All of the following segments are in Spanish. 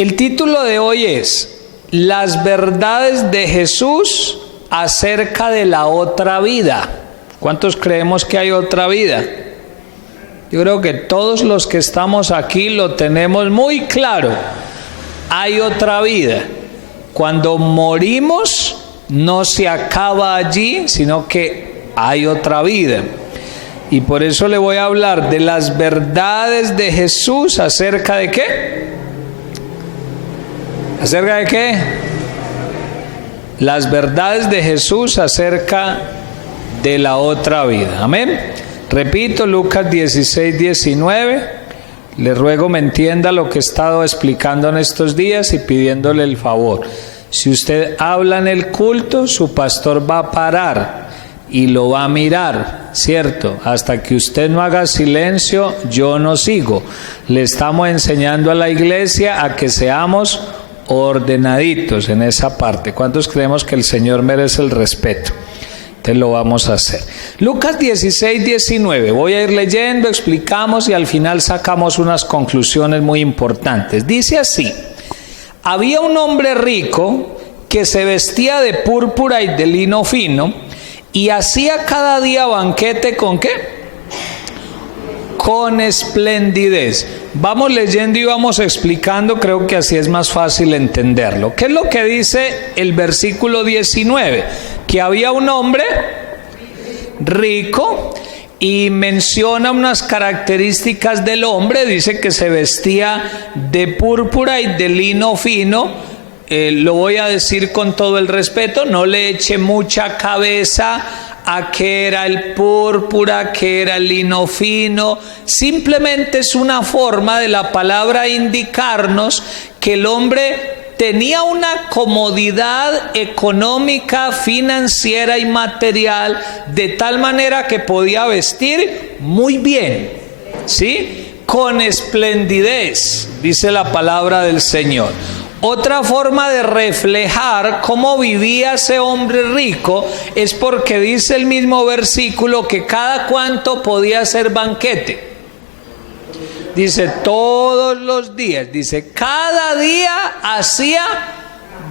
El título de hoy es Las verdades de Jesús acerca de la otra vida. ¿Cuántos creemos que hay otra vida? Yo creo que todos los que estamos aquí lo tenemos muy claro. Hay otra vida. Cuando morimos no se acaba allí, sino que hay otra vida. Y por eso le voy a hablar de las verdades de Jesús acerca de ¿qué? ¿Acerca de qué? Las verdades de Jesús acerca de la otra vida. Amén. Repito, Lucas 16, 19. Le ruego me entienda lo que he estado explicando en estos días y pidiéndole el favor. Si usted habla en el culto, su pastor va a parar y lo va a mirar, ¿cierto? Hasta que usted no haga silencio, yo no sigo. Le estamos enseñando a la iglesia a que seamos ordenaditos en esa parte. ¿Cuántos creemos que el Señor merece el respeto? Entonces lo vamos a hacer. Lucas 16, 19. Voy a ir leyendo, explicamos y al final sacamos unas conclusiones muy importantes. Dice así: había un hombre rico que se vestía de púrpura y de lino fino y hacía cada día banquete ¿con qué? Con esplendidez. Vamos leyendo y vamos explicando, creo que así es más fácil entenderlo. ¿Qué es lo que dice el versículo 19? Que había un hombre rico y menciona unas características del hombre. Dice que se vestía de púrpura y de lino fino. Lo voy a decir con todo el respeto, no le eche mucha cabeza a qué era el púrpura, qué era el lino fino. Simplemente es una forma de la palabra indicarnos que el hombre tenía una comodidad económica, financiera y material, de tal manera que podía vestir muy bien, ¿sí? Con esplendidez, dice la palabra del Señor. Otra forma de reflejar cómo vivía ese hombre rico es porque dice el mismo versículo que cada cuánto podía hacer banquete. Dice todos los días, dice cada día hacía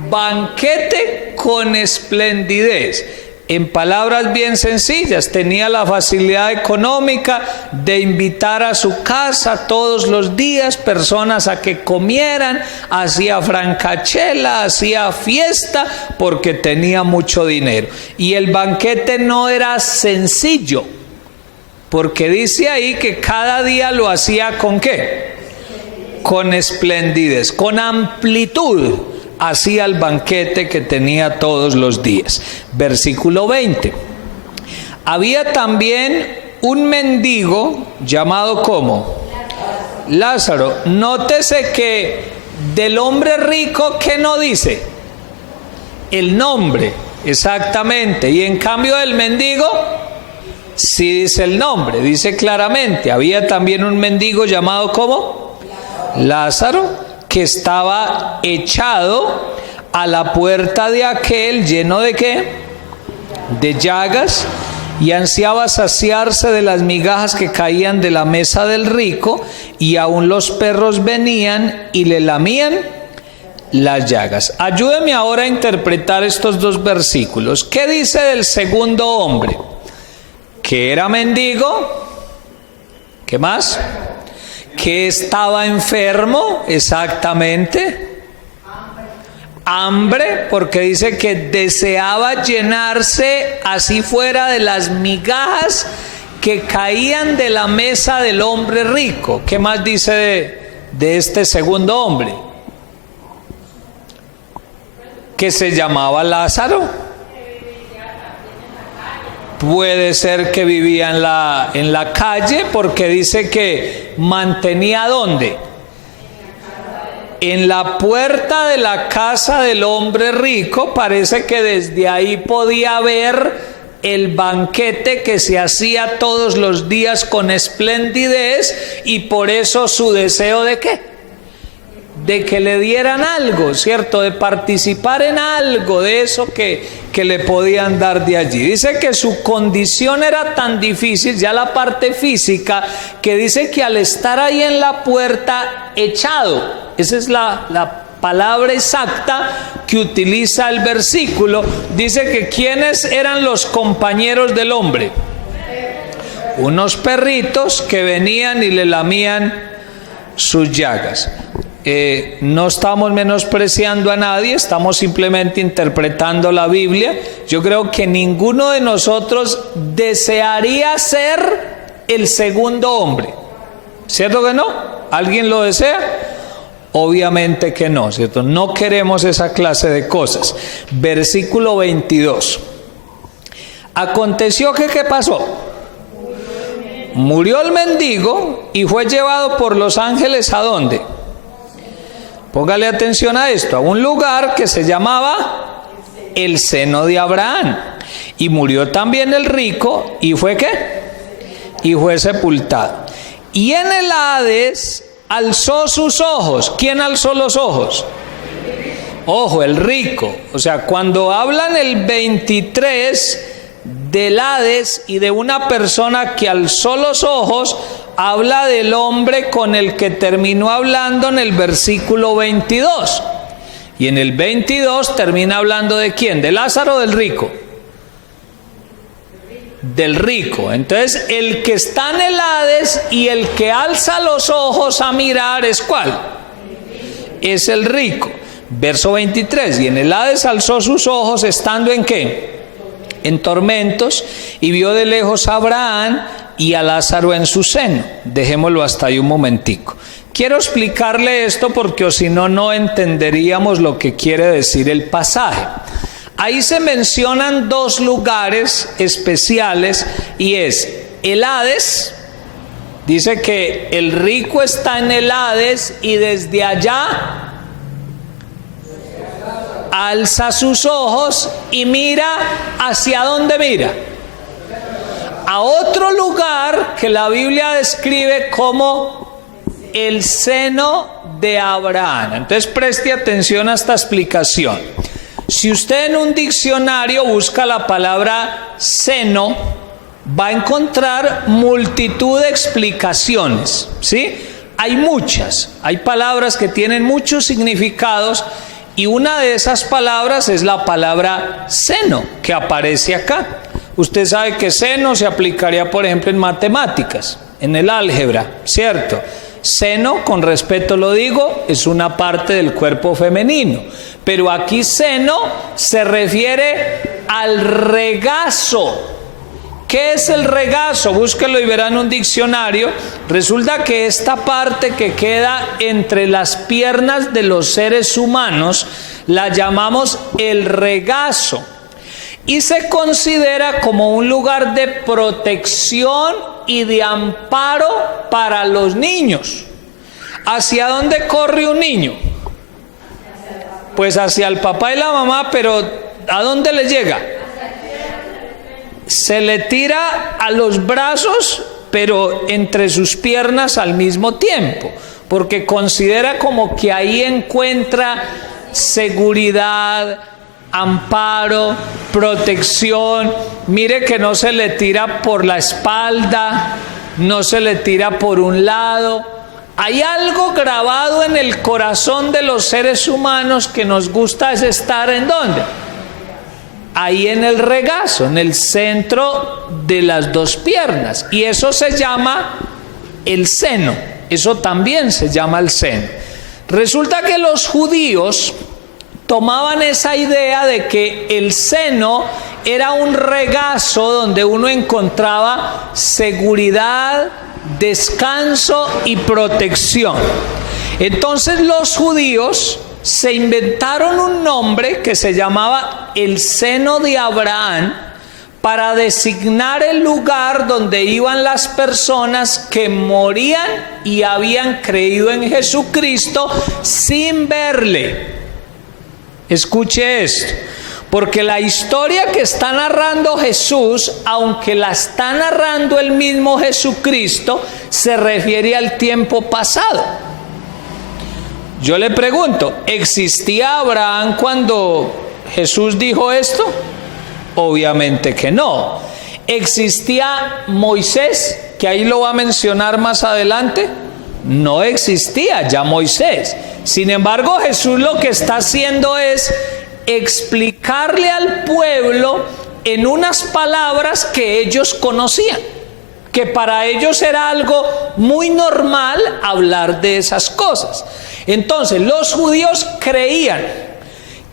banquete con esplendidez. En palabras bien sencillas, tenía la facilidad económica de invitar a su casa todos los días personas a que comieran, hacía francachela, hacía fiesta porque tenía mucho dinero. Y el banquete no era sencillo, porque dice ahí que cada día lo hacía ¿con qué? Con esplendidez, con amplitud. Hacía el banquete que tenía todos los días. Versículo 20. Había también un mendigo llamado ¿cómo? Lázaro. Nótese que del hombre rico, ¿qué no dice? El nombre, exactamente. Y en cambio del mendigo, sí dice el nombre, dice claramente. Había también un mendigo llamado ¿cómo? Lázaro, que estaba echado a la puerta de aquel, lleno de ¿qué? De llagas, y ansiaba saciarse de las migajas que caían de la mesa del rico, y aún los perros venían y le lamían las llagas. Ayúdeme ahora a interpretar estos dos versículos. ¿Qué dice del segundo hombre? Que era mendigo. ¿Qué más? Que estaba enfermo, exactamente. Hambre, porque dice que deseaba llenarse, así fuera, de las migajas que caían de la mesa del hombre rico. ¿Qué más dice de este segundo hombre? Que se llamaba Lázaro. Puede ser que vivía en la calle, porque dice que mantenía ¿dónde? En la puerta de la casa del hombre rico. Parece que desde ahí podía ver el banquete que se hacía todos los días con esplendidez, y por eso su deseo ¿de qué? de que le dieran algo, ¿cierto? De participar en algo de eso que le podían dar de allí. Dice que su condición era tan difícil, ya la parte física, que dice que al estar ahí en la puerta echado, esa es la palabra exacta que utiliza el versículo, dice que ¿quiénes eran los compañeros del hombre? Unos perritos que venían y le lamían sus llagas. No estamos menospreciando a nadie, estamos simplemente interpretando la Biblia. Yo creo que ninguno de nosotros desearía ser el segundo hombre, ¿cierto que no? ¿Alguien lo desea? Obviamente que no, ¿cierto? No queremos esa clase de cosas. Versículo 22. Aconteció que, ¿qué pasó? Murió el mendigo y fue llevado por los ángeles ¿a dónde? Póngale atención a esto, a un lugar que se llamaba el seno de Abraham. Y murió también el rico y fue ¿qué? Y fue sepultado. Y en el Hades alzó sus ojos. ¿Quién alzó los ojos? Ojo, el rico. O sea, cuando hablan el 23 del Hades y de una persona que alzó los ojos, habla del hombre con el que terminó hablando en el versículo 22. Y en el 22 termina hablando ¿de quién? ¿De Lázaro o del rico? Del rico. Entonces, el que está en el Hades y el que alza los ojos a mirar ¿es cuál? Es el rico. Verso 23. Y en el Hades alzó sus ojos estando ¿en qué? En tormentos, y vio de lejos a Abraham y a Lázaro en su seno. Dejémoslo hasta ahí un momentico. Quiero explicarle esto porque o si no, no entenderíamos lo que quiere decir el pasaje. Ahí se mencionan dos lugares especiales y es el Hades. Dice que el rico está en el Hades y desde allá alza sus ojos y mira ¿hacia dónde mira? A otro lugar que la Biblia describe como el seno de Abraham. Entonces preste atención a esta explicación. Si usted en un diccionario busca la palabra seno, va a encontrar multitud de explicaciones, ¿sí? Hay muchas, hay palabras que tienen muchos significados y una de esas palabras es la palabra seno que aparece acá. Usted sabe que seno se aplicaría, por ejemplo, en matemáticas, en el álgebra, ¿cierto? Seno, con respeto lo digo, es una parte del cuerpo femenino. Pero aquí seno se refiere al regazo. ¿Qué es el regazo? Búsquelo y verán un diccionario. Resulta que esta parte que queda entre las piernas de los seres humanos la llamamos el regazo. Y se considera como un lugar de protección y de amparo para los niños. ¿Hacia dónde corre un niño? Pues hacia el papá y la mamá, pero ¿a dónde le llega? Se le tira a los brazos, pero entre sus piernas al mismo tiempo, porque considera como que ahí encuentra seguridad, amparo, protección. Mire que no se le tira por la espalda, no se le tira por un lado. Hay algo grabado en el corazón de los seres humanos que nos gusta es estar ¿en dónde? Ahí en el regazo, en el centro de las dos piernas. Y eso se llama el seno. Eso también se llama el seno. Resulta que los judíos tomaban esa idea de que el seno era un regazo donde uno encontraba seguridad, descanso y protección. Entonces los judíos se inventaron un nombre que se llamaba el seno de Abraham para designar el lugar donde iban las personas que morían y habían creído en Jesucristo sin verle. Escuche esto, porque la historia que está narrando Jesús, aunque la está narrando el mismo Jesucristo, se refiere al tiempo pasado. Yo le pregunto, ¿existía Abraham cuando Jesús dijo esto? Obviamente que no. ¿Existía Moisés, que ahí lo va a mencionar más adelante? No existía ya Moisés. Sin embargo, Jesús lo que está haciendo es explicarle al pueblo en unas palabras que ellos conocían, que para ellos era algo muy normal hablar de esas cosas. Entonces, los judíos creían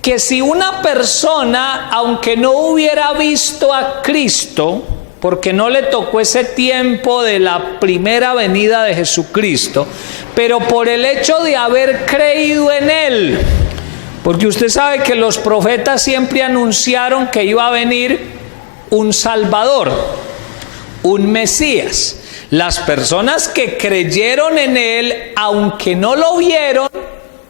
que si una persona, aunque no hubiera visto a Cristo, porque no le tocó ese tiempo de la primera venida de Jesucristo, pero por el hecho de haber creído en Él, porque usted sabe que los profetas siempre anunciaron que iba a venir un Salvador, un Mesías. Las personas que creyeron en Él, aunque no lo vieron,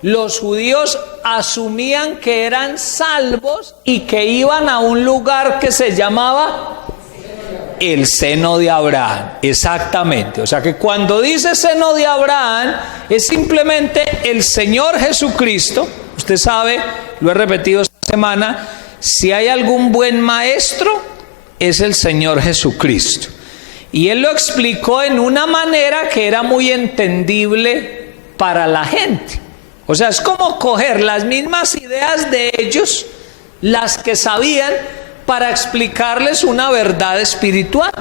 los judíos asumían que eran salvos y que iban a un lugar que se llamaba el seno de Abraham. Exactamente. O sea que cuando dice seno de Abraham, es simplemente el Señor Jesucristo. Usted sabe, lo he repetido esta semana, si hay algún buen maestro, es el Señor Jesucristo. Y Él lo explicó en una manera que era muy entendible para la gente. O sea, es como coger las mismas ideas de ellos, las que sabían, para explicarles una verdad espiritual.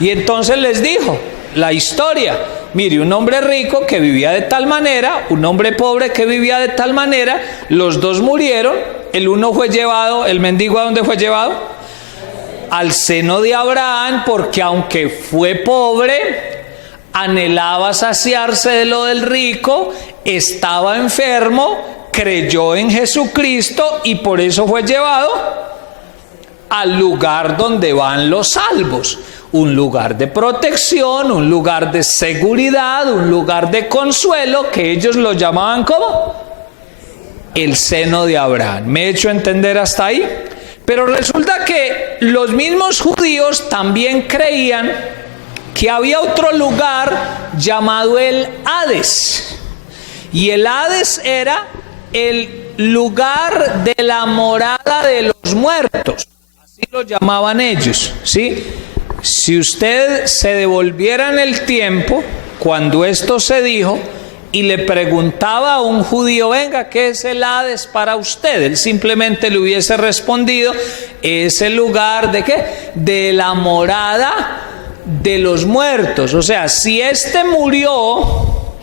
Y entonces les dijo la historia. Mire, un hombre rico que vivía de tal manera, un hombre pobre que vivía de tal manera, los dos murieron. El uno fue llevado, el mendigo, ¿a dónde fue llevado? Al seno de Abraham, porque aunque fue pobre, anhelaba saciarse de lo del rico, estaba enfermo, creyó en Jesucristo y por eso fue llevado al lugar donde van los salvos, un lugar de protección, un lugar de seguridad, un lugar de consuelo, que ellos lo llamaban ¿cómo? El seno de Abraham. ¿Me he hecho entender hasta ahí? Pero resulta que los mismos judíos también creían que había otro lugar llamado el Hades. Y el Hades era el lugar de la morada de los muertos. Así lo llamaban ellos, ¿sí? Si usted se devolviera en el tiempo, cuando esto se dijo, y le preguntaba a un judío, venga, ¿qué es el Hades para usted? Él simplemente le hubiese respondido, es el lugar ¿de qué? De la morada de los muertos. O sea, si éste murió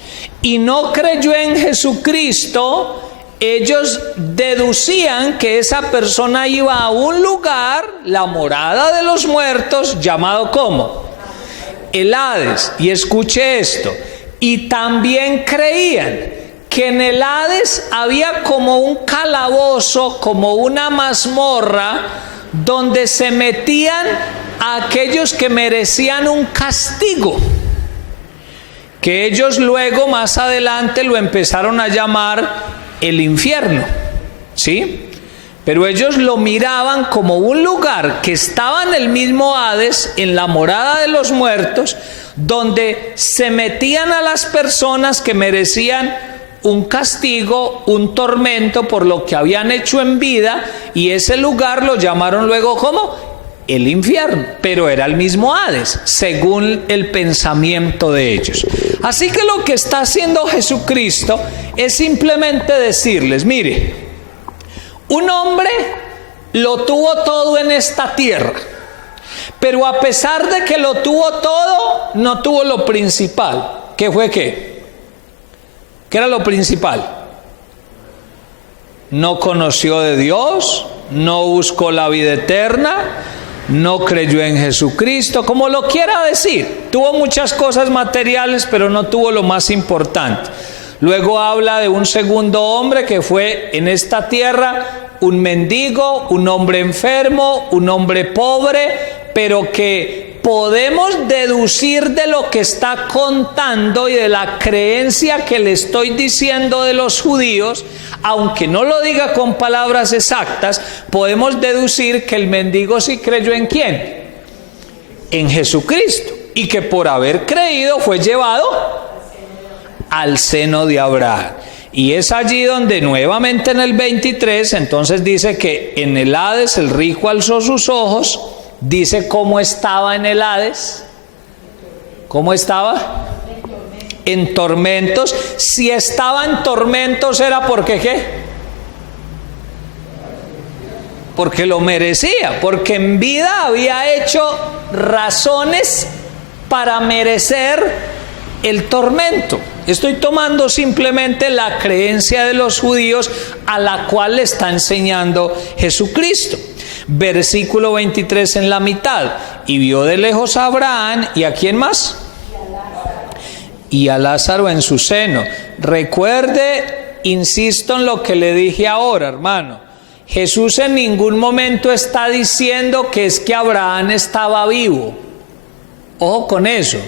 y no creyó en Jesucristo, ellos deducían que esa persona iba a un lugar, la morada de los muertos, llamado ¿cómo? El Hades. Y escuche esto, y también creían que en el Hades había como un calabozo, como una mazmorra, donde se metían a aquellos que merecían un castigo, que ellos luego más adelante lo empezaron a llamar el infierno, ¿sí? Pero ellos lo miraban como un lugar que estaba en el mismo Hades, en la morada de los muertos, donde se metían a las personas que merecían un castigo, un tormento por lo que habían hecho en vida, y ese lugar lo llamaron luego ¿cómo? El infierno, pero era el mismo Hades, según el pensamiento de ellos. Así que lo que está haciendo Jesucristo es simplemente decirles, mire, un hombre lo tuvo todo en esta tierra, pero a pesar de que lo tuvo todo, no tuvo lo principal. ¿Qué fue qué? ¿Qué era lo principal? No conoció de Dios, no buscó la vida eterna, no creyó en Jesucristo, como lo quiera decir. Tuvo muchas cosas materiales, pero no tuvo lo más importante. Luego habla de un segundo hombre que fue en esta tierra un mendigo, un hombre enfermo, un hombre pobre, pero que podemos deducir de lo que está contando y de la creencia que le estoy diciendo de los judíos, aunque no lo diga con palabras exactas, podemos deducir que el mendigo sí creyó ¿en quién? En Jesucristo, y que por haber creído fue llevado al seno de Abraham. Y es allí donde nuevamente en el 23, entonces dice que en el Hades el rico alzó sus ojos, dice cómo estaba en el Hades. ¿Cómo estaba? En tormentos. Si estaba en tormentos era porque ¿qué? Porque lo merecía, porque en vida había hecho razones para merecer el tormento. Estoy tomando simplemente la creencia de los judíos a la cual le está enseñando Jesucristo. Versículo 23 en la mitad. Y vio de lejos a Abraham, ¿y a quién más? Y a Lázaro en su seno. Recuerde, insisto en lo que le dije ahora, hermano. Jesús en ningún momento está diciendo que es que Abraham estaba vivo. Ojo con eso.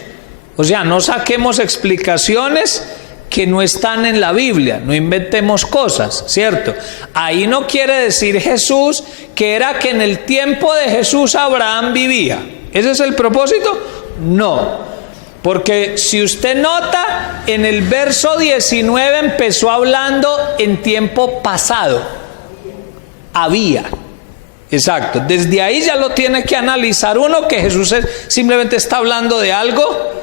O sea, no saquemos explicaciones que no están en la Biblia, no inventemos cosas, ¿cierto? Ahí no quiere decir Jesús que era que en el tiempo de Jesús Abraham vivía. ¿Ese es el propósito? No, porque si usted nota, en el verso 19 empezó hablando en tiempo pasado. Había. Exacto, desde ahí ya lo tiene que analizar uno, que Jesús simplemente está hablando de algo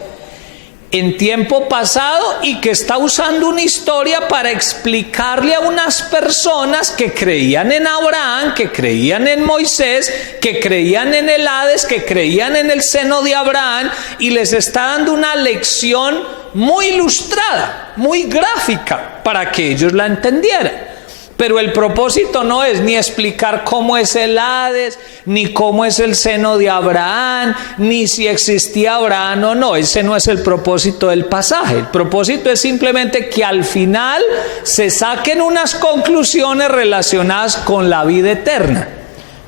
en tiempo pasado y que está usando una historia para explicarle a unas personas que creían en Abraham, que creían en Moisés, que creían en el Hades, que creían en el seno de Abraham, y les está dando una lección muy ilustrada, muy gráfica, para que ellos la entendieran. Pero el propósito no es ni explicar cómo es el Hades, ni cómo es el seno de Abraham, ni si existía Abraham o no. Ese no es el propósito del pasaje. El propósito es simplemente que al final se saquen unas conclusiones relacionadas con la vida eterna,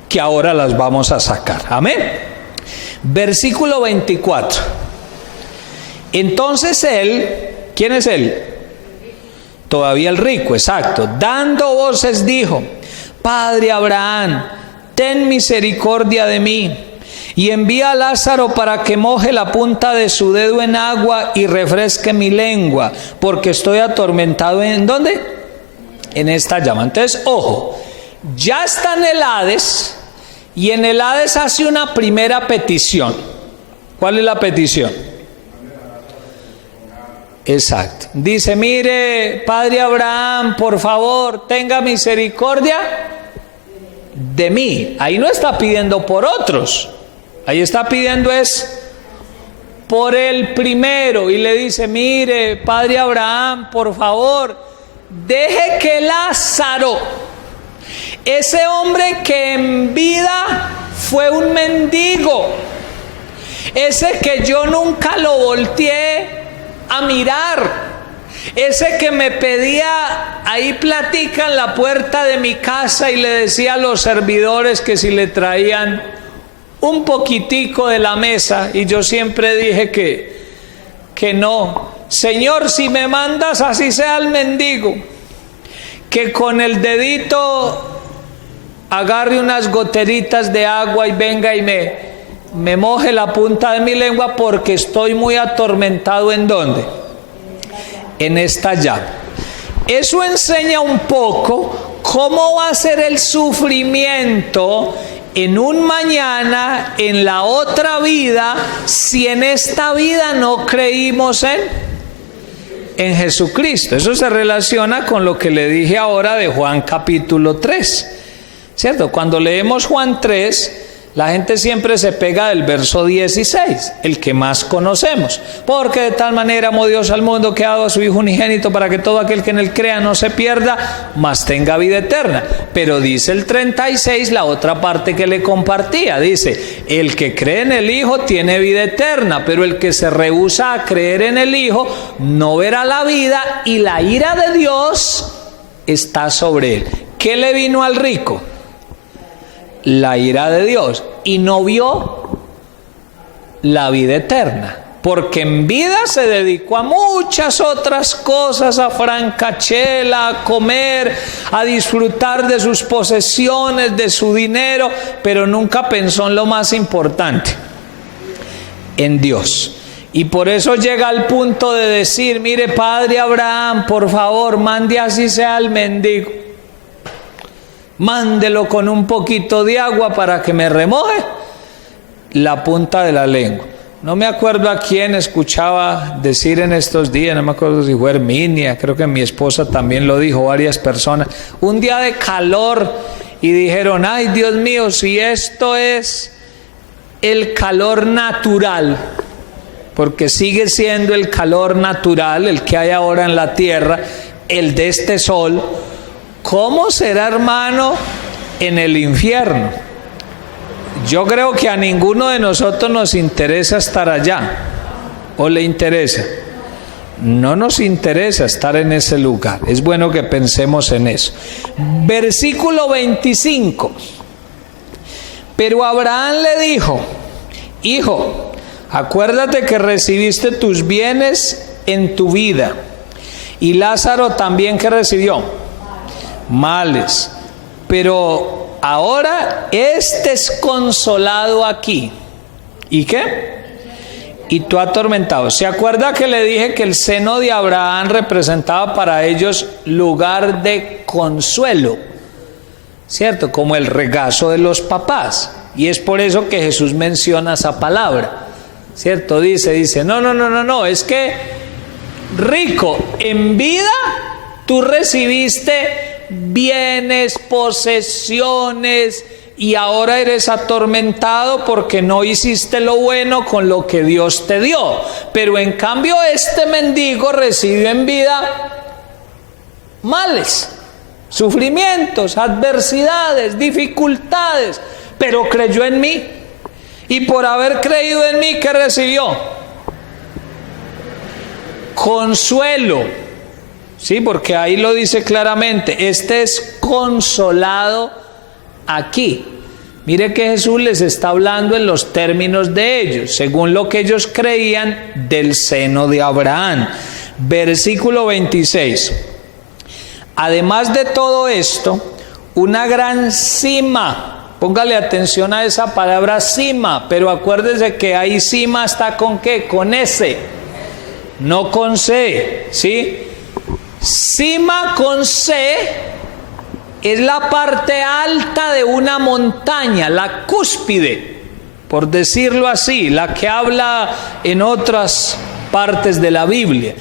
que ahora las vamos a sacar. Amén. Versículo 24. Entonces él, ¿quién es él? Todavía el rico, exacto. Dando voces dijo: Padre Abraham, ten misericordia de mí, y envía a Lázaro para que moje la punta de su dedo en agua y refresque mi lengua, porque estoy atormentado. ¿En dónde? En esta llama. Entonces, ojo, ya está en el Hades, y en el Hades hace una primera petición. ¿Cuál es la petición? Exacto. Dice: mire, Padre Abraham, por favor, tenga misericordia de mí. Ahí no está pidiendo por otros. Ahí está pidiendo es por el primero. Y le dice: mire, Padre Abraham, por favor, deje que Lázaro, ese hombre que en vida fue un mendigo, ese que yo nunca lo volteé a mirar, ese que me pedía ahí platica en la puerta de mi casa y le decía a los servidores que si le traían un poquitico de la mesa, y yo siempre dije que no. Señor, si me mandas así sea el mendigo, que con el dedito agarre unas goteritas de agua y venga y me moje la punta de mi lengua, porque estoy muy atormentado. ¿En dónde? En esta llama. Eso enseña un poco cómo va a ser el sufrimiento en un mañana, en la otra vida, si en esta vida no creímos en Jesucristo. Eso se relaciona con lo que le dije ahora de Juan capítulo 3, ¿cierto? Cuando leemos Juan 3, la gente siempre se pega del verso 16, el que más conocemos. Porque de tal manera amó Dios al mundo que ha dado a su Hijo unigénito, para que todo aquel que en él crea no se pierda, mas tenga vida eterna. Pero dice el 36, la otra parte que le compartía, dice: el que cree en el Hijo tiene vida eterna, pero el que se rehúsa a creer en el Hijo no verá la vida, y la ira de Dios está sobre él. ¿Qué le vino al rico? La ira de Dios, y no vio la vida eterna, porque en vida se dedicó a muchas otras cosas, a francachela, a comer, a disfrutar de sus posesiones, de su dinero, pero nunca pensó en lo más importante, en Dios. Y por eso llega al punto de decir, mire, padre Abraham, por favor, mande así sea al mendigo. Mándelo con un poquito de agua para que me remoje la punta de la lengua. No me acuerdo a quién escuchaba decir en estos días, no me acuerdo si fue Herminia, creo que mi esposa también lo dijo, varias personas. Un día de calor y dijeron, ay Dios mío, si esto es el calor natural, porque sigue siendo el calor natural, el que hay ahora en la tierra, el de este sol, ¿cómo será, hermano, en el infierno? Yo creo que a ninguno de nosotros nos interesa estar allá. ¿O le interesa? No nos interesa estar en ese lugar. Es bueno que pensemos en eso. Versículo 25. Pero Abraham le dijo, hijo, acuérdate que recibiste tus bienes en tu vida, y Lázaro también, que recibió males, pero ahora este es consolado aquí. ¿Y qué? Y tú atormentado. ¿Se acuerda que le dije que el seno de Abraham representaba para ellos lugar de consuelo? ¿Cierto? Como el regazo de los papás. Y es por eso que Jesús menciona esa palabra. ¿Cierto? Dice, no, es que rico, en vida tú recibiste bienes, posesiones, y ahora eres atormentado porque no hiciste lo bueno con lo que Dios te dio. Pero en cambio este mendigo recibió en vida males, sufrimientos, adversidades, dificultades, pero creyó en mí. Y por haber creído en mí, ¿qué recibió? Consuelo. Sí, porque ahí lo dice claramente, este es consolado aquí. Mire que Jesús les está hablando en los términos de ellos, según lo que ellos creían del seno de Abraham. Versículo 26. Además de todo esto, una gran cima, póngale atención a esa palabra cima, pero acuérdese que ahí cima está con ¿qué? Con S, no con C, ¿sí? Cima con C es la parte alta de una montaña, la cúspide, por decirlo así, la que habla en otras partes de la Biblia.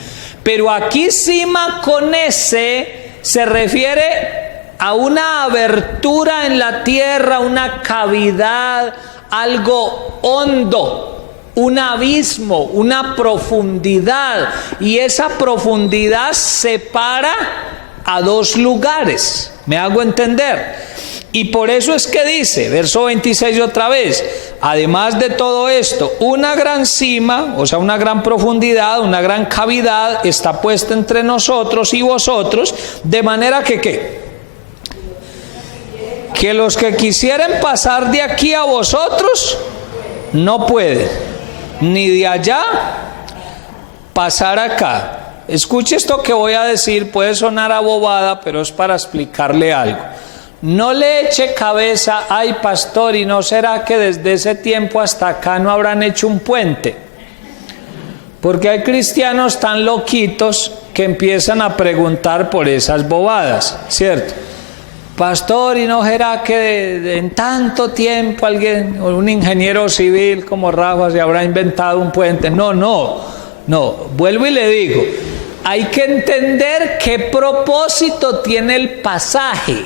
Pero aquí cima con S se refiere a una abertura en la tierra, una cavidad, algo hondo, un abismo, una profundidad, y esa profundidad separa a dos lugares. ¿Me hago entender? Y por eso es que dice, verso 26 otra vez, además de todo esto, una gran cima, o sea, una gran profundidad, una gran cavidad está puesta entre nosotros y vosotros, de manera que ¿qué? Que los que quisieren pasar de aquí a vosotros no pueden, ni de allá pasar acá. Escuche esto que voy a decir, puede sonar a bobada, pero es para explicarle algo. No le eche cabeza, ay pastor, ¿y no será que desde ese tiempo hasta acá no habrán hecho un puente? Porque hay cristianos tan loquitos que empiezan a preguntar por esas bobadas, ¿cierto? Pastor, ¿y no será que en tanto tiempo alguien, un ingeniero civil como Rafa, se habrá inventado un puente? No, vuelvo y le digo, hay que entender qué propósito tiene el pasaje.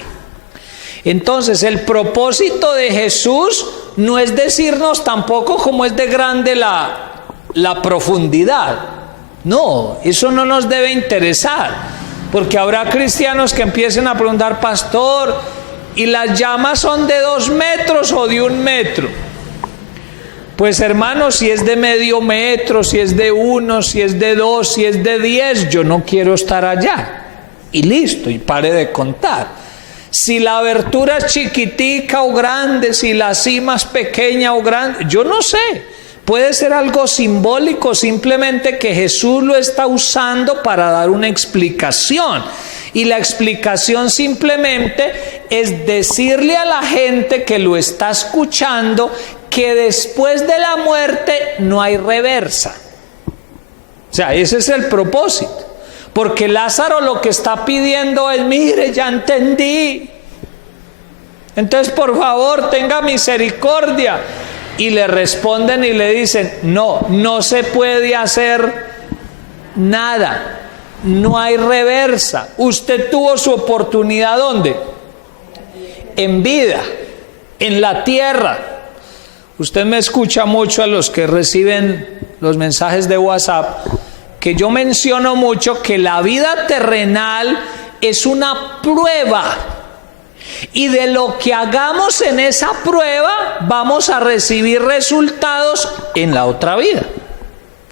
Entonces, el propósito de Jesús no es decirnos tampoco cómo es de grande la profundidad. No, eso no nos debe interesar. Porque habrá cristianos que empiecen a preguntar, pastor, ¿y las llamas son de 2 metros o de 1 metro? Pues hermano, si es de medio metro, si es de 1, si es de 2, si es de 10, yo no quiero estar allá. Y listo, y pare de contar. Si la abertura es chiquitica o grande, si la cima es pequeña o grande, yo no sé. Puede ser algo simbólico, simplemente que Jesús lo está usando para dar una explicación. Y la explicación simplemente es decirle a la gente que lo está escuchando que después de la muerte no hay reversa. sea, ese es el propósito. Porque Lázaro lo que está pidiendo es, mire, ya entendí. Entonces, por favor, tenga misericordia. Y le responden y le dicen, no se puede hacer nada. No hay reversa. Usted tuvo su oportunidad, ¿dónde? En vida, en la tierra. Usted me escucha mucho a los que reciben los mensajes de WhatsApp, que yo menciono mucho que la vida terrenal es una prueba. Y de lo que hagamos en esa prueba, vamos a recibir resultados en la otra vida.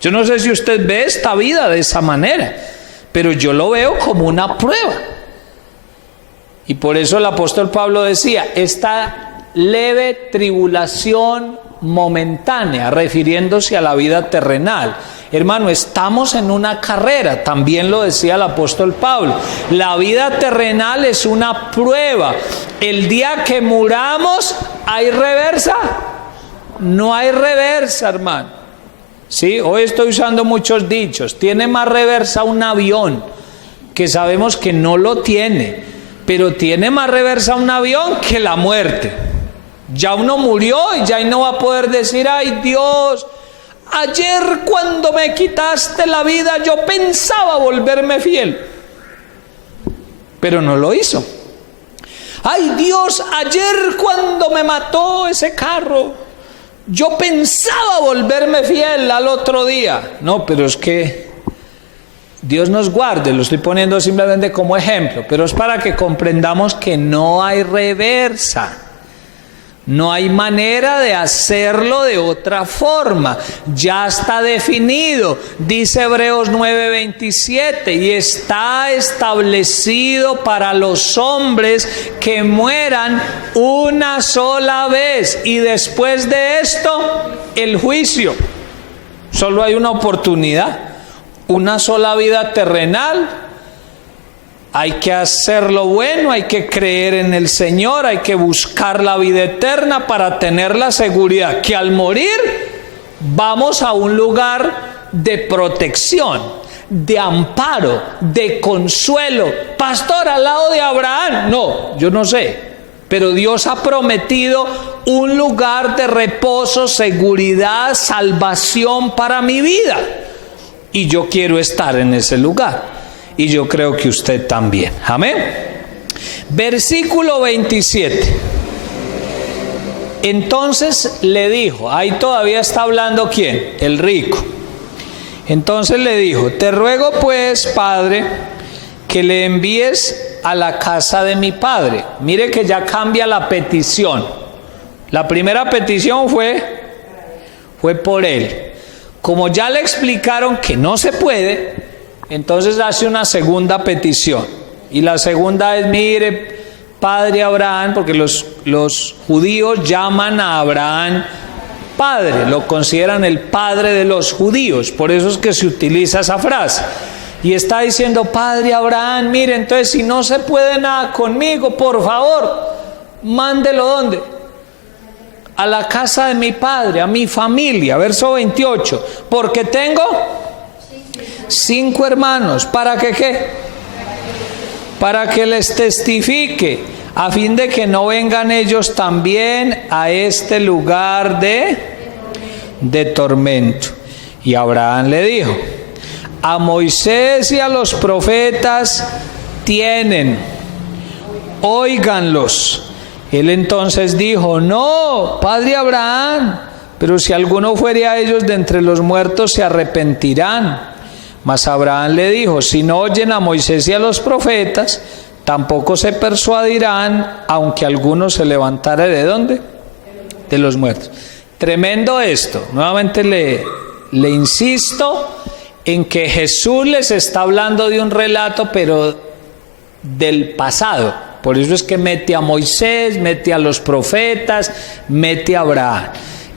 Yo no sé si usted ve esta vida de esa manera, pero yo lo veo como una prueba. Y por eso el apóstol Pablo decía, esta leve tribulación momentánea, refiriéndose a la vida terrenal. Hermano, estamos en una carrera, también lo decía el apóstol Pablo. La vida terrenal es una prueba. El día que muramos, ¿hay reversa? No hay reversa, hermano. Sí, hoy estoy usando muchos dichos. Tiene más reversa un avión, que sabemos que no lo tiene, pero tiene más reversa un avión que la muerte. Ya uno murió y ya no va a poder decir, ay Dios, ayer cuando me quitaste la vida yo pensaba volverme fiel, pero no lo hizo. Ay Dios, ayer cuando me mató ese carro, yo pensaba volverme fiel al otro día. No, pero es que Dios nos guarde, lo estoy poniendo simplemente como ejemplo, pero es para que comprendamos que no hay reversa. No hay manera de hacerlo de otra forma. Ya está definido. Dice Hebreos 9:27, y está establecido para los hombres que mueran una sola vez. Y después de esto, el juicio. Solo hay una oportunidad. Una sola vida terrenal. Hay que hacer lo bueno, hay que creer en el Señor, hay que buscar la vida eterna para tener la seguridad que al morir vamos a un lugar de protección, de amparo, de consuelo. Pastor, al lado de Abraham. No, yo no sé, pero Dios ha prometido un lugar de reposo, seguridad, salvación para mi vida. Y yo quiero estar en ese lugar. Y yo creo que usted también. Amén. Versículo 27. Entonces le dijo, ahí todavía está hablando ¿quién? El rico. Entonces le dijo, te ruego pues, Padre, que le envíes a la casa de mi padre. Mire que ya cambia la petición. La primera petición fue por él. Como ya le explicaron que no se puede, entonces hace una segunda petición. Y la segunda es, mire, Padre Abraham, porque los judíos llaman a Abraham padre, lo consideran el padre de los judíos, por eso es que se utiliza esa frase. Y está diciendo, Padre Abraham, mire, entonces si no se puede nada conmigo, por favor, mándelo ¿dónde? A la casa de mi padre, a mi familia. Verso 28, porque tengo 5 hermanos. ¿Para que qué? Para que les testifique, a fin de que no vengan ellos también a este lugar de tormento. Y Abraham le dijo, a Moisés y a los profetas tienen, óiganlos. Él entonces dijo, no, Padre Abraham, pero si alguno fuere a ellos de entre los muertos se arrepentirán. Mas Abraham le dijo, si no oyen a Moisés y a los profetas, tampoco se persuadirán, aunque alguno se levantara ¿de dónde? De los muertos. Tremendo esto. Nuevamente le insisto en que Jesús les está hablando de un relato, pero del pasado. Por eso es que mete a Moisés, mete a los profetas, mete a Abraham.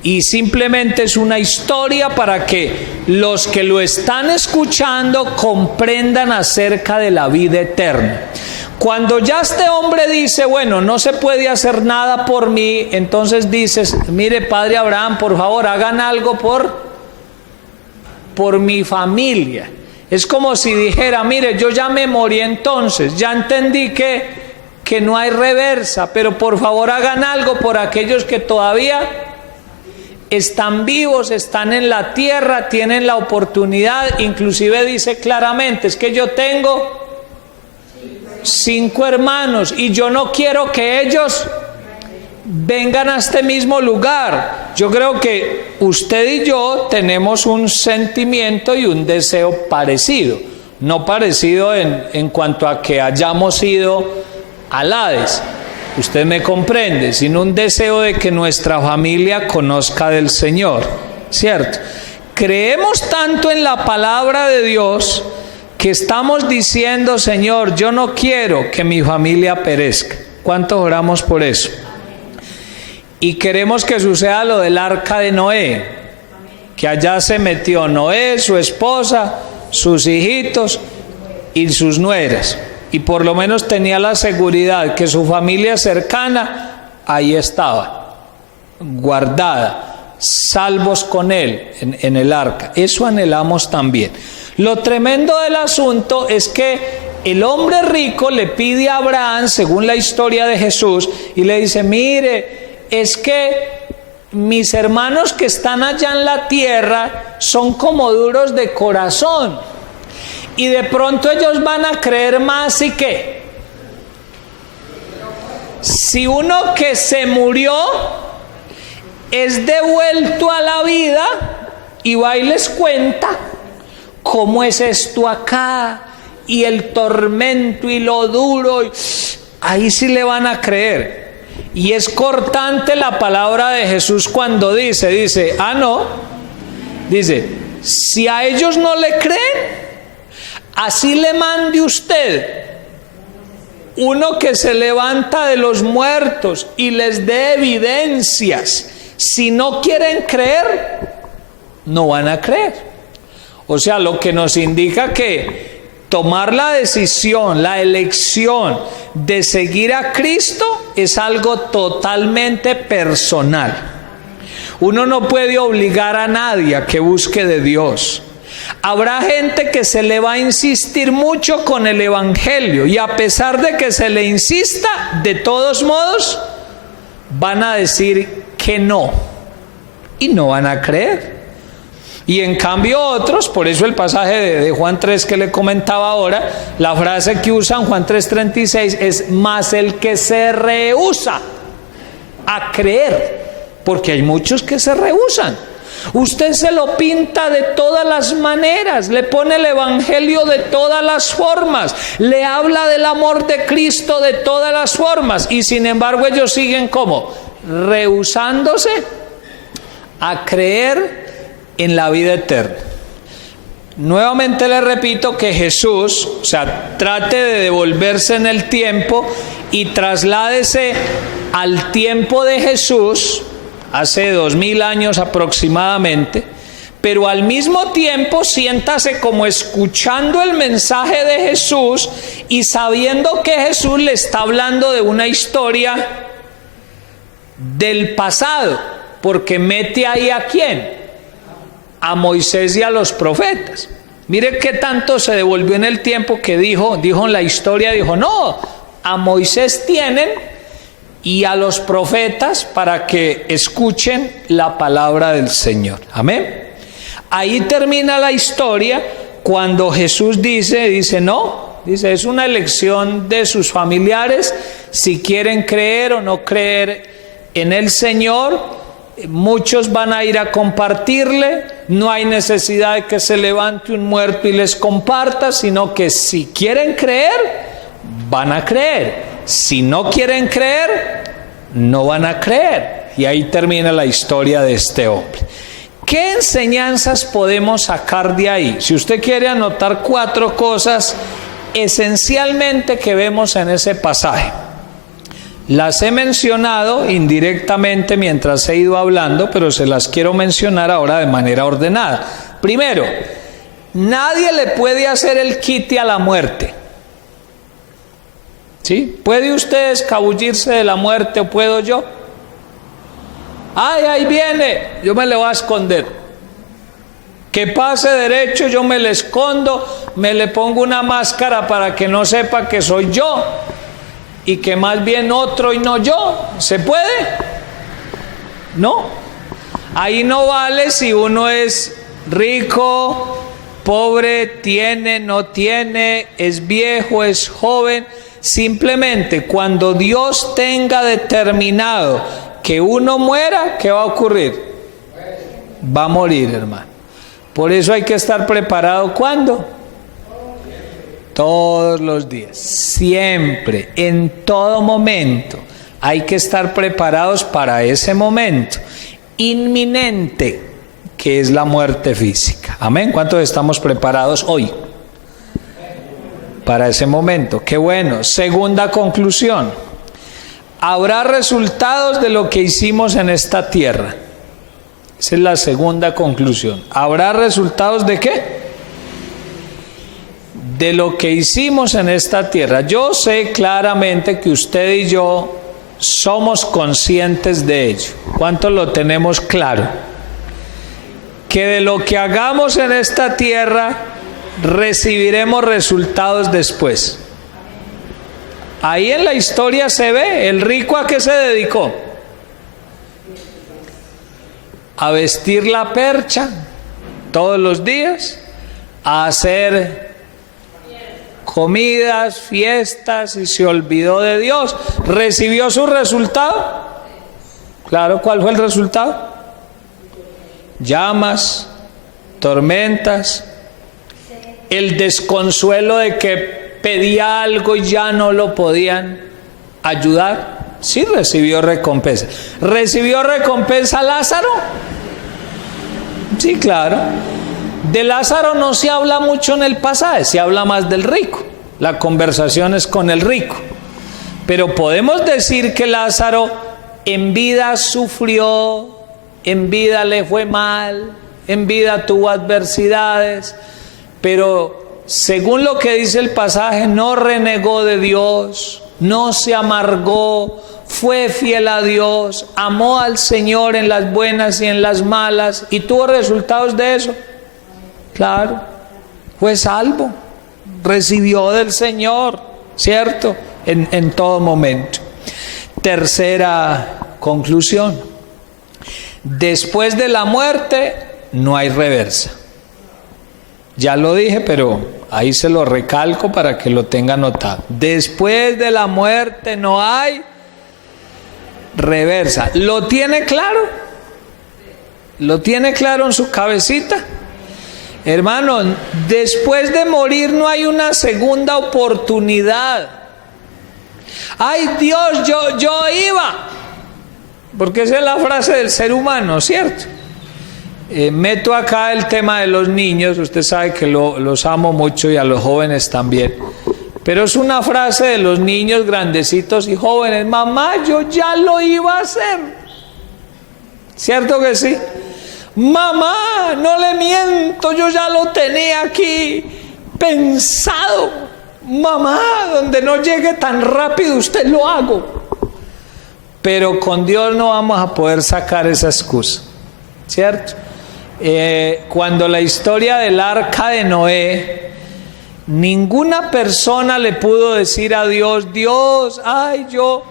Y simplemente es una historia para que los que lo están escuchando comprendan acerca de la vida eterna. Cuando ya este hombre dice, bueno, no se puede hacer nada por mí, entonces dices, mire, Padre Abraham, por favor, hagan algo por mi familia. Es como si dijera, mire, yo ya me morí entonces, ya entendí que no hay reversa, pero por favor hagan algo por aquellos que todavía están vivos, están en la tierra, tienen la oportunidad. Inclusive dice claramente, es que yo tengo 5 hermanos y yo no quiero que ellos vengan a este mismo lugar. Yo creo que usted y yo tenemos un sentimiento y un deseo parecido, no parecido en cuanto a que hayamos ido al Hades, usted me comprende, sino un deseo de que nuestra familia conozca del Señor, ¿cierto? Creemos tanto en la palabra de Dios que estamos diciendo, Señor, yo no quiero que mi familia perezca. ¿Cuántos oramos por eso? Y queremos que suceda lo del arca de Noé, que allá se metió Noé, su esposa, sus hijitos y sus nueras, y por lo menos tenía la seguridad que su familia cercana ahí estaba, guardada, salvos con él en el arca. Eso anhelamos también. Lo tremendo del asunto es que el hombre rico le pide a Abraham, según la historia de Jesús, y le dice, mire, es que mis hermanos que están allá en la tierra son como duros de corazón y de pronto ellos van a creer más. ¿Y qué? Si uno que se murió es devuelto a la vida y va y les cuenta cómo es esto acá y el tormento y lo duro, ahí sí le van a creer. Y es cortante la palabra de Jesús cuando dice, si a ellos no le creen, así le mande usted uno que se levanta de los muertos y les dé evidencias. Si no quieren creer, no van a creer. O sea, lo que nos indica que tomar la decisión, la elección de seguir a Cristo es algo totalmente personal. Uno no puede obligar a nadie a que busque de Dios. Habrá gente que se le va a insistir mucho con el evangelio y a pesar de que se le insista, de todos modos van a decir que no y no van a creer. Y en cambio otros, por eso el pasaje de Juan 3 que le comentaba ahora, la frase que usan Juan 3:36 es más el que se rehúsa a creer, porque hay muchos que se rehúsan. Usted se lo pinta de todas las maneras, le pone el evangelio de todas las formas, le habla del amor de Cristo de todas las formas, y sin embargo ellos siguen como rehusándose a creer en la vida eterna. Nuevamente le repito que Jesús, trate de devolverse en el tiempo y trasládese al tiempo de Jesús, hace 2000 años aproximadamente, pero al mismo tiempo siéntase como escuchando el mensaje de Jesús y sabiendo que Jesús le está hablando de una historia del pasado, porque mete ahí ¿a quién? A Moisés y a los profetas. Mire qué tanto se devolvió en el tiempo que dijo en la historia, no, a Moisés tienen y a los profetas para que escuchen la palabra del Señor. Amén. Ahí termina la historia cuando Jesús dice, es una elección de sus familiares si quieren creer o no creer en el Señor. Muchos van a ir a compartirle, no hay necesidad de que se levante un muerto y les comparta, sino que si quieren creer, van a creer. Si no quieren creer, no van a creer. Y ahí termina la historia de este hombre. ¿Qué enseñanzas podemos sacar de ahí? Si usted quiere anotar 4 cosas esencialmente que vemos en ese pasaje. Las he mencionado indirectamente mientras he ido hablando, pero se las quiero mencionar ahora de manera ordenada. Primero, nadie le puede hacer el quite a la muerte. ¿Sí? ¿Puede usted escabullirse de la muerte o puedo yo? ¡Ay, ahí viene! Yo me le voy a esconder. Que pase derecho, yo me le escondo, me le pongo una máscara para que no sepa que soy yo y que más bien otro y no yo. ¿Se puede? No. Ahí no vale si uno es rico, pobre, tiene, no tiene, es viejo, es joven. Simplemente cuando Dios tenga determinado que uno muera, ¿qué va a ocurrir? Va a morir, hermano. Por eso hay que estar preparado. ¿Cuándo? Todos los días, siempre, en todo momento. Hay que estar preparados para ese momento inminente, que es la muerte física. Amén. ¿Cuántos estamos preparados hoy para ese momento? Qué bueno. Segunda conclusión: habrá resultados de lo que hicimos en esta tierra. Esa es la segunda conclusión. ¿Habrá resultados de qué? De lo que hicimos en esta tierra. Yo sé claramente que usted y yo somos conscientes de ello. ¿Cuánto lo tenemos claro? Que de lo que hagamos en esta tierra recibiremos resultados después. Ahí en la historia se ve. ¿El rico a qué se dedicó? A vestir la percha todos los días, a hacer comidas, fiestas, y se olvidó de Dios. ¿Recibió su resultado? Claro. ¿Cuál fue el resultado? Llamas, tormentas, el desconsuelo de que pedía algo y ya no lo podían ayudar. Sí recibió recompensa. ¿Recibió recompensa Lázaro? Sí, claro. De Lázaro no se habla mucho en el pasaje, se habla más del rico. La conversación es con el rico. Pero podemos decir que Lázaro en vida sufrió, en vida le fue mal, en vida tuvo adversidades, pero según lo que dice el pasaje, no renegó de Dios, no se amargó, fue fiel a Dios, amó al Señor en las buenas y en las malas, y tuvo resultados de eso. Claro, fue salvo, recibió del Señor, ¿cierto? En todo momento. Tercera conclusión: después de la muerte no hay reversa. Ya lo dije, pero ahí se lo recalco para que lo tenga anotado. Después de la muerte no hay reversa. ¿Lo tiene claro? ¿Lo tiene claro en su cabecita? Hermano, después de morir no hay una segunda oportunidad. Ay Dios, yo iba. Porque esa es la frase del ser humano, ¿cierto? Meto acá el tema de los niños. Usted sabe que los amo mucho, y a los jóvenes también. Pero es una frase de los niños grandecitos y jóvenes: mamá, yo ya lo iba a hacer. ¿Cierto que sí? Mamá, no le miento, yo ya lo tenía aquí pensado. Mamá, donde no llegue tan rápido usted lo hago. Pero con Dios no vamos a poder sacar esa excusa, ¿cierto? Cuando la historia del arca de Noé, ninguna persona le pudo decir a Dios: Dios, ay, yo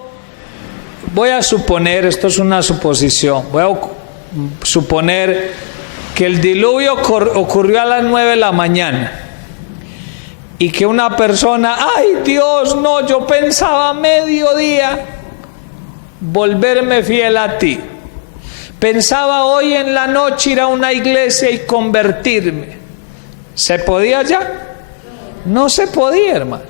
voy a suponer, esto es una suposición, voy a suponer que el diluvio ocurrió a las 9 de la mañana y que una persona: ay Dios, no, yo pensaba a mediodía volverme fiel a ti, pensaba hoy en la noche ir a una iglesia y convertirme. ¿Se podía ya? No se podía, hermano.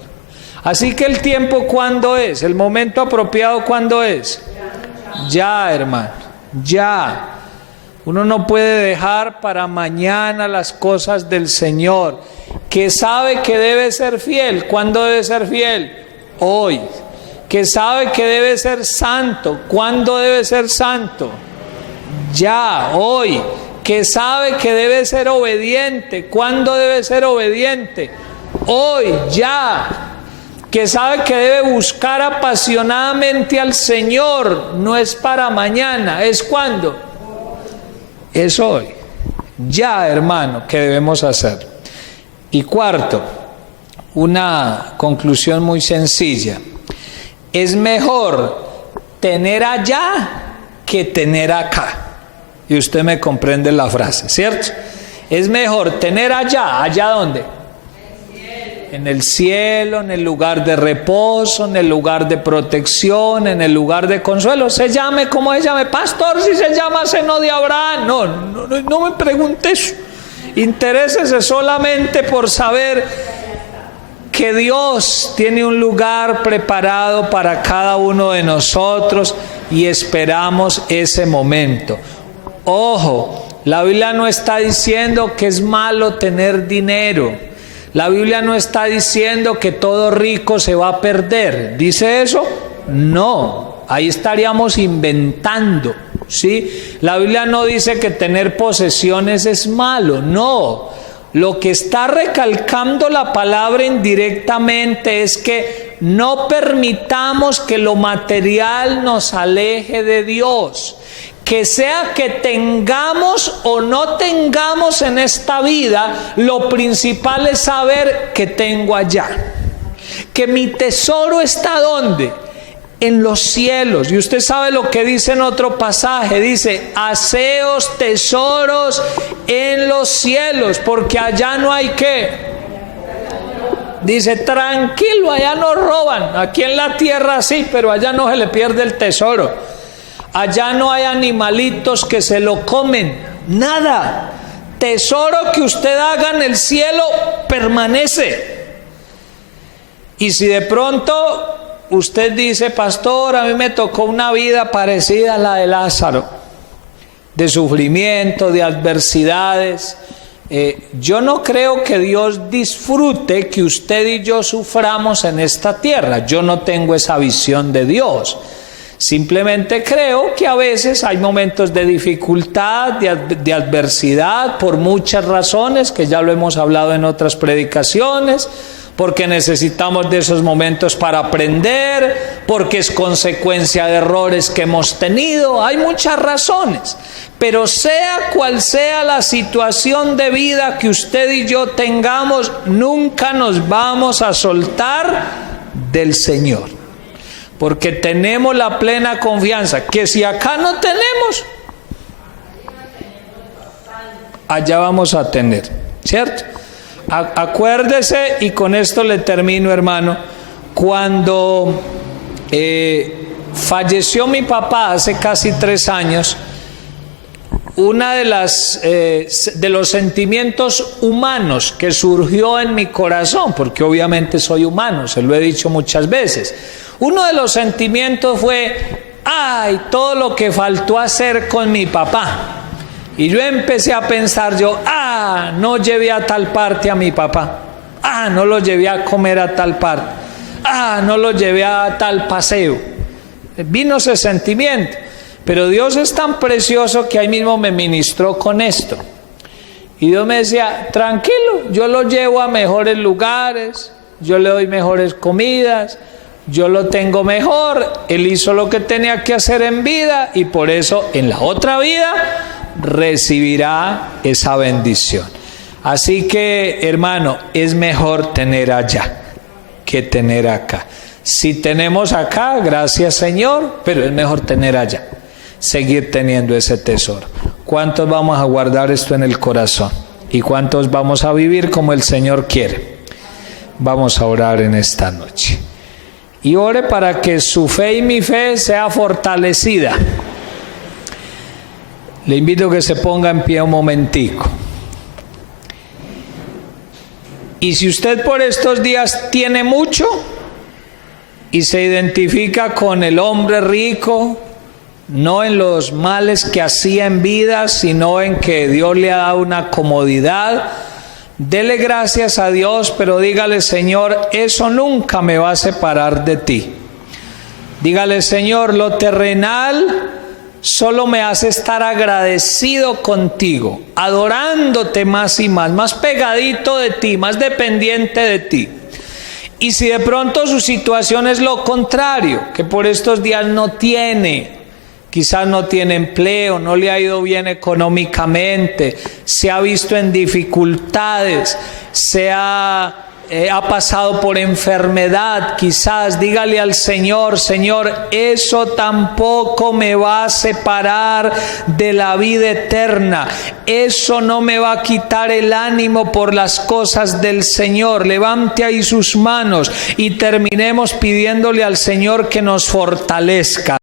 Así que el tiempo, ¿cuándo es? El momento apropiado, ¿cuándo es? Ya, hermano, ya. Uno no puede dejar para mañana las cosas del Señor, que sabe que debe ser fiel. ¿Cuándo debe ser fiel? Hoy. Que sabe que debe ser santo. ¿Cuándo debe ser santo? Ya, hoy. Que sabe que debe ser obediente. ¿Cuándo debe ser obediente? Hoy, ya. Que sabe que debe buscar apasionadamente al Señor. No es para mañana, ¿es cuándo? Es hoy. Ya, hermano, ¿qué debemos hacer? Y cuarto, una conclusión muy sencilla. Es mejor tener allá que tener acá. Y usted me comprende la frase, ¿cierto? Es mejor tener allá. ¿Allá dónde? En el cielo, en el lugar de reposo, en el lugar de protección, en el lugar de consuelo. Se llame como se llame. Pastor, si se llama seno de Abraham. No me pregunte eso. Interésese solamente por saber que Dios tiene un lugar preparado para cada uno de nosotros y esperamos ese momento. Ojo, la Biblia no está diciendo que es malo tener dinero. La Biblia no está diciendo que todo rico se va a perder. ¿Dice eso? No, ahí estaríamos inventando, ¿sí? La Biblia no dice que tener posesiones es malo, no. Lo que está recalcando la palabra indirectamente es que no permitamos que lo material nos aleje de Dios. Que sea que tengamos o no tengamos en esta vida, lo principal es saber que tengo allá. Que mi tesoro está ¿dónde? En los cielos. Y usted sabe lo que dice en otro pasaje, dice: haceos tesoros en los cielos, porque allá no hay ¿qué? Dice: tranquilo, allá no roban. Aquí en la tierra sí, pero allá no se le pierde el tesoro. Allá no hay animalitos que se lo comen, nada. Tesoro que usted haga en el cielo permanece. Y si de pronto usted dice: pastor, a mí me tocó una vida parecida a la de Lázaro, de sufrimiento, de adversidades. Yo no creo que Dios disfrute que usted y yo suframos en esta tierra. Yo no tengo esa visión de Dios. Simplemente creo que a veces hay momentos de dificultad, de adversidad, por muchas razones, que ya lo hemos hablado en otras predicaciones, porque necesitamos de esos momentos para aprender, porque es consecuencia de errores que hemos tenido. Hay muchas razones, pero sea cual sea la situación de vida que usted y yo tengamos, nunca nos vamos a soltar del Señor. Porque tenemos la plena confianza que si acá no tenemos, allá vamos a tener, ¿cierto? Acuérdese, y con esto le termino, hermano, cuando falleció mi papá hace casi 3 años, una de los sentimientos humanos que surgió en mi corazón, porque obviamente soy humano, se lo he dicho muchas veces. Uno de los sentimientos fue: ay, todo lo que faltó hacer con mi papá. Y yo empecé a pensar no llevé a tal parte a mi papá. No lo llevé a comer a tal parte. No lo llevé a tal paseo. Vino ese sentimiento. Pero Dios es tan precioso que ahí mismo me ministró con esto. Y Dios me decía: tranquilo, yo lo llevo a mejores lugares, yo le doy mejores comidas, yo lo tengo mejor. Él hizo lo que tenía que hacer en vida y por eso en la otra vida recibirá esa bendición. Así que, hermano, es mejor tener allá que tener acá. Si tenemos acá, gracias Señor, pero es mejor tener allá, seguir teniendo ese tesoro. ¿Cuántos vamos a guardar esto en el corazón? ¿Y cuántos vamos a vivir como el Señor quiere? Vamos a orar en esta noche. Y ore para que su fe y mi fe sea fortalecida. Le invito a que se ponga en pie un momentico. Y si usted por estos días tiene mucho y se identifica con el hombre rico, no en los males que hacía en vida, sino en que Dios le ha dado una comodidad, dele gracias a Dios, pero dígale: Señor, eso nunca me va a separar de ti. Dígale: Señor, lo terrenal solo me hace estar agradecido contigo, adorándote más y más pegadito de ti, más dependiente de ti. Y si de pronto su situación es lo contrario, que por estos días no tiene, quizás no tiene empleo, no le ha ido bien económicamente, se ha visto en dificultades, ha pasado por enfermedad, quizás dígale al Señor: Señor, eso tampoco me va a separar de la vida eterna, eso no me va a quitar el ánimo por las cosas del Señor. Levante ahí sus manos y terminemos pidiéndole al Señor que nos fortalezca.